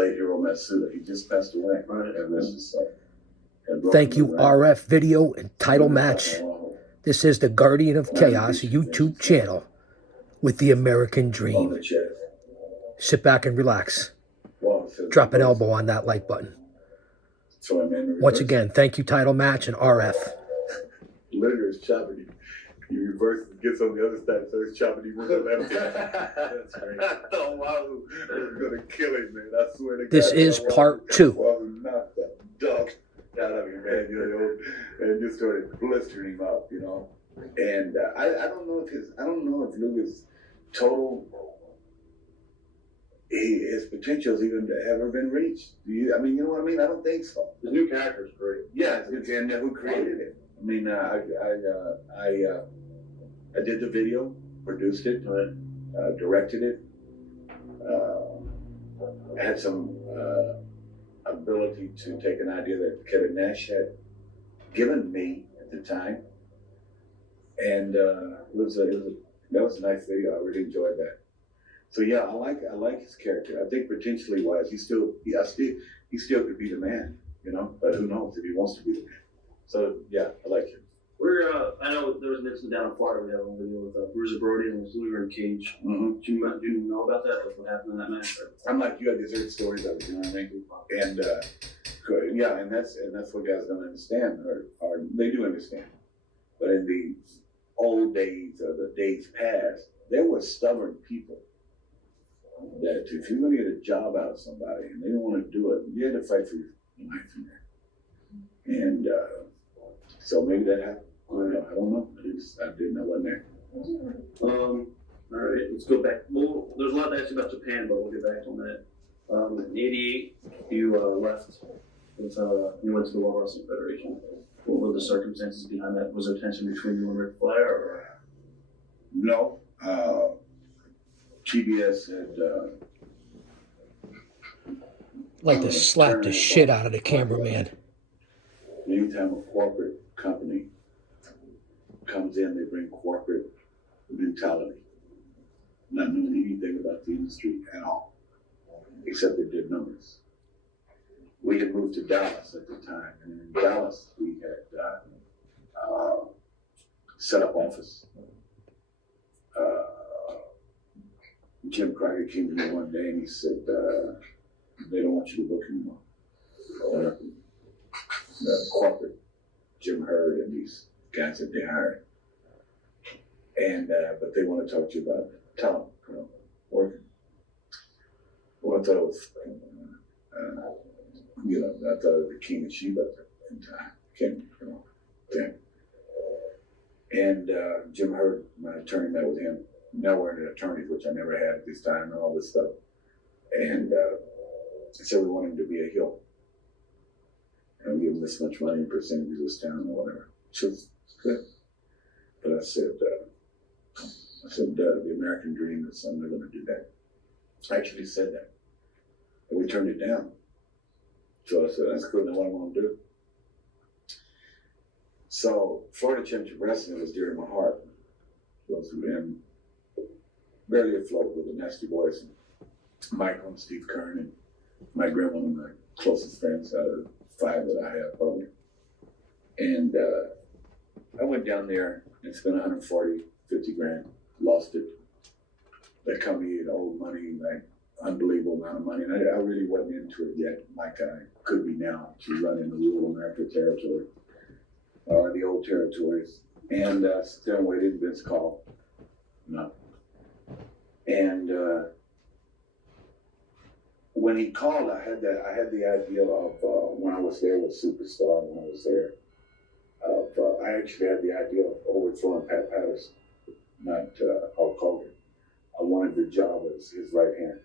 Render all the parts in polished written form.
late Hiro Matsuda. He just passed away. Right. And this is, Thank you, RF Video and Title Match. This is the Guardian of Chaos YouTube channel with the American Dream. Sit back and relax. Drop an elbow on that like button. Once again, thank you, Title Match and RF. Literally, it's chopping. You reverse and get on the other side, so it's chopping you with the left side. That's great. Oh, wow. We're going to kill him, man. I swear to God. This is part 2. Well, knocked that dog out of him, man. You know, and just started blistering him up, you know. And I don't know if Luga's total, his potential's even ever been reached. You know what I mean? I don't think so. The new character's great. Yeah, and who created it? I mean, I did the video, produced it, directed it. I had some ability to take an idea that Kevin Nash had given me at the time, and that was a nice video. I really enjoyed that. So yeah, I like his character. I think potentially wise, he still could be the man, you know. But who knows if he wants to be the man? So yeah, I like him. I know there was an incident down in Florida. We have a video with Bruiser Brody and we were in a cage. Mm-hmm. Do you know about that? Like what happened in that match? I'm like you. These are stories of it. You know what I mean? And yeah, and that's what guys don't understand, or they do understand. But in the old days, or the days past, there were stubborn people that if you're going to get a job out of somebody and they don't want to do it, you had to fight for your life in there. And so maybe that happened. I don't know. I didn't know what there. All right, let's go back. Well, there's a lot to ask you about Japan, but we'll get back on that. In '88, you left. You went to the World Wrestling Federation. What were the circumstances behind that? Was there tension between you and Ric Flair? Or? No. TBS had like to slap the shit out of the cameraman. Anytime a corporate company comes in, they bring corporate mentality, not knowing anything about the industry at all, except they did numbers. We had moved to Dallas at the time, and in Dallas we had set up office. Jim Crockett came to me one day and he said, they don't want you to book anymore. The corporate, Jim Hurd and these guys that they hired. And, but they want to talk to you about talent, working. Well, I thought it was, I thought it was the king of Sheba at the time. Thing. And Jim Hurd, my attorney, met with him. Now we're an attorney, which I never had at this time and all this stuff. And so we want him to be a heel. And give him this much money in percentage of this town or whatever. So it's good. But I said, the American Dream is I'm not going to do that. I actually said that. And we turned it down. So I said, that's good, then what am I going to do? So Florida Championship Wrestling was dear to my heart. And barely afloat with the Nasty Boys and Michael and Steve Kern and Mike Grimm, one of my closest friends out of 5 that I have probably. And I went down there and spent 140, 50 grand, lost it. That company had owed money, like unbelievable amount of money. And I really wasn't into it yet, like I could be now, to run in the rural America territory, or the old territories. And still waited, Vince called. No. And when he called, I had the idea of when I was there with Superstar, when I was there, I actually had the idea of overthrowing Pat Patterson, not Hulk Hogan. I wanted the job as his right hand,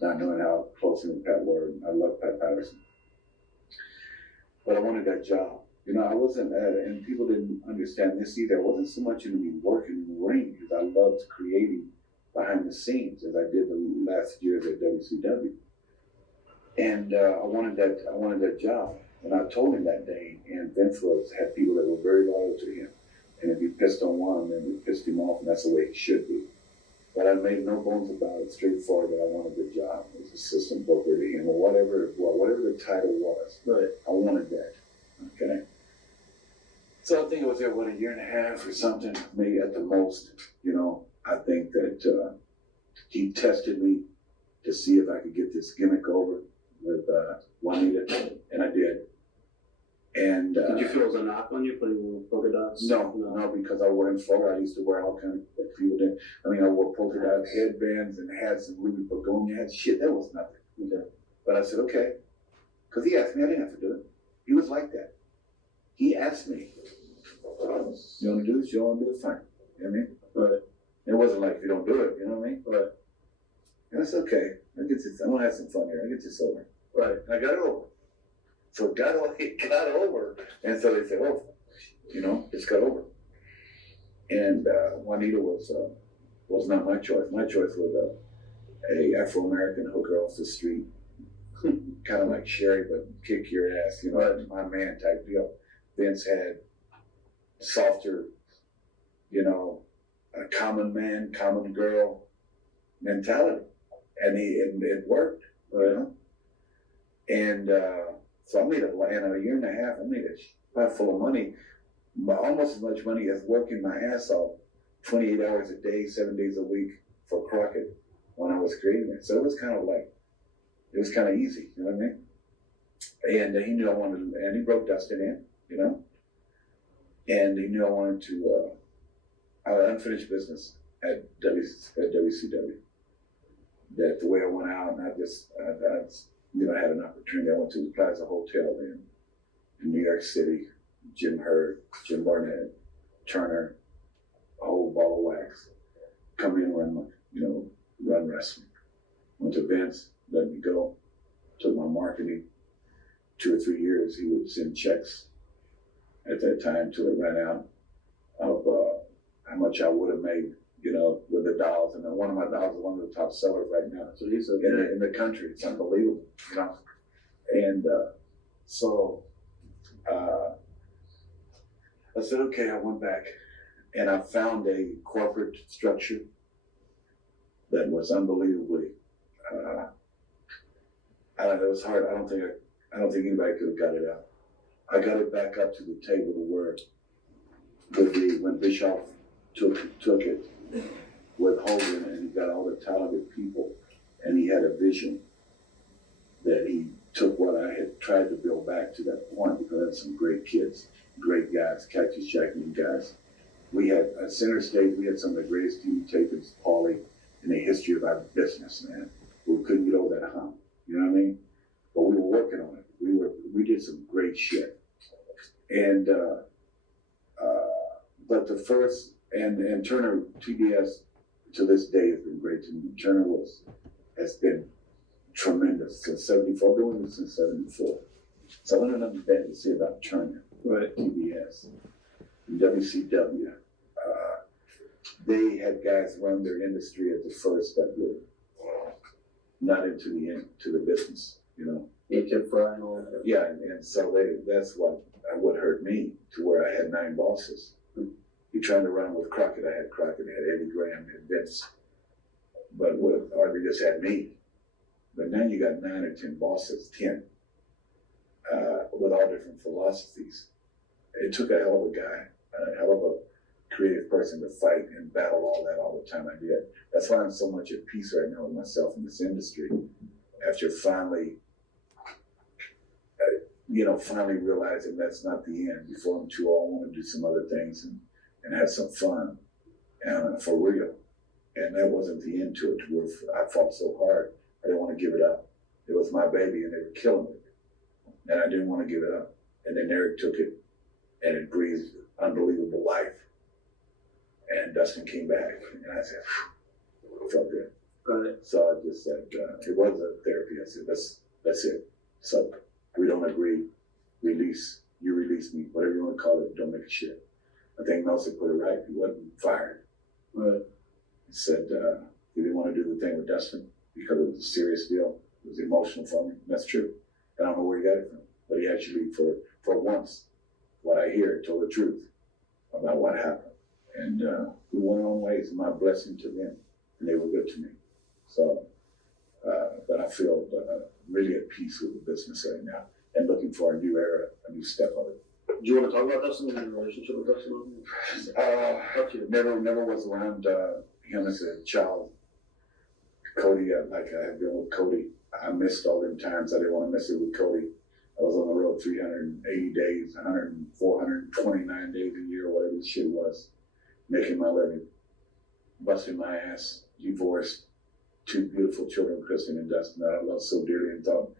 not knowing how close him and Pat were. I love Pat Patterson, but I wanted that job. You know, I wasn't, and people didn't understand this either. I wasn't so much into me working in the ring because I loved creating behind the scenes as I did the last years at WCW. And I wanted that job. And I told him that day, and Vince had people that were very loyal to him. And if he pissed on one, then he pissed him off, and that's the way it should be. But I made no bones about it, straightforward, that I wanted the job as assistant booker to whatever the title was. Right. I wanted that. Okay. So I think I was there, a year and a half or something, maybe at the most. I think that he tested me to see if I could get this gimmick over with Juanita, and I did. And did you feel it was a knock on you putting polka dots? No, because I wore in Florida. I used to wear all kinds of people did. I wore polka dot headbands and hats and ruby begonia hats. Shit, that was nothing. Okay. But I said, okay. Because he asked me, I didn't have to do it. He was like that. He asked me, you want to do this? You don't want to do it? Fine. You know what I mean? Right. It wasn't like, if you don't do it, you know what I mean? Right. And I said, okay, I'm going to have some fun here. I get this over. Right. And I got it over. So it got over. And so they said, oh, it's got over. And Juanita was not my choice. My choice was a Afro-American hooker off the street. Kind of like Sherry, but kick your ass, my man type deal. Vince had softer, a common man, common girl mentality. And it worked, And so I made in a year and a half, I made a pot full of money, almost as much money as working my ass off 28 hours a day, 7 days a week for Crockett when I was creating it. So it was kind of easy, you know what I mean? And he knew I wanted, and he broke Dustin in, and he knew I wanted to, I had unfinished business at WCW. That the way I went out, and I had an opportunity. I went to the Plaza Hotel in New York City, Jim Hurd, Jim Barnett, Turner, a whole ball of wax. Come in and run wrestling. Went to Vince, let me go. Took my marketing. 2 or 3 years, he would send checks at that time till it ran out of how much I would have made, with the dolls. And one of my dolls is one of the top sellers right now. So he's in the country. It's unbelievable, And so I said, okay, I went back and I found a corporate structure that was unbelievably, it was hard. I don't think anybody could have got it out. I got it back up to the table to where when Bischoff took it with Hogan, and he got all the talented people, and he had a vision that he took what I had tried to build back to that point, because I had some great kids, great guys, Cactus Jackman guys. We had at center stage, we had some of the greatest TV tapers, Paulie, in the history of our business, man. We couldn't get over that hump, you know what I mean? But we were working on it. We did some great shit. And but the first and Turner TBS to this day has been great to me. Turner has been tremendous since '74. Been with us since '74. So I learned another bad to say about Turner, right? TBS, and WCW. They had guys run their industry at the first that were not into the business, They kept frying all that. Yeah, and so that's what hurt me, to where I had 9 bosses. You trying to run with Crockett? I had Crockett, I had Eddie Graham, and Vince, or they just had me. But now you got 9 or 10 bosses, 10, with all different philosophies. It took a hell of a guy, a hell of a creative person to fight and battle all that all the time. I did. That's why I'm so much at peace right now with myself in this industry. After finally realizing that's not the end. Before I'm too old, I want to do some other things and have some fun, and for real. And that wasn't the end to it. I fought so hard, I didn't want to give it up. It was my baby, and they were killing it, and I didn't want to give it up. And then Eric took it, and it breathed unbelievable life. And Dustin came back, and I said, it felt good. Right. So I just said, it was a therapy. I said, that's it. So we don't agree. You release me, whatever you want to call it, don't make a shit. I think Meltzer put it right. He wasn't fired. Right. He said he didn't want to do the thing with Dustin because it was a serious deal. It was emotional for me. That's true. I don't know where he got it from. But he actually, for once, what I hear, told the truth about what happened. And we went our own ways, and my blessing to them. And they were good to me. So but I feel really at peace with the business right now and looking for a new era, a new step of it. Do you want to talk about Dustin and your relationship with Dustin? Never was around him as a child. Cody, like I had been with Cody. I missed all them times. I didn't want to miss it with Cody. I was on the road 380 days, 429 days a year, whatever the shit was, making my living, busting my ass, divorced, two beautiful children, Kristen and Dustin, that I love so dearly and thought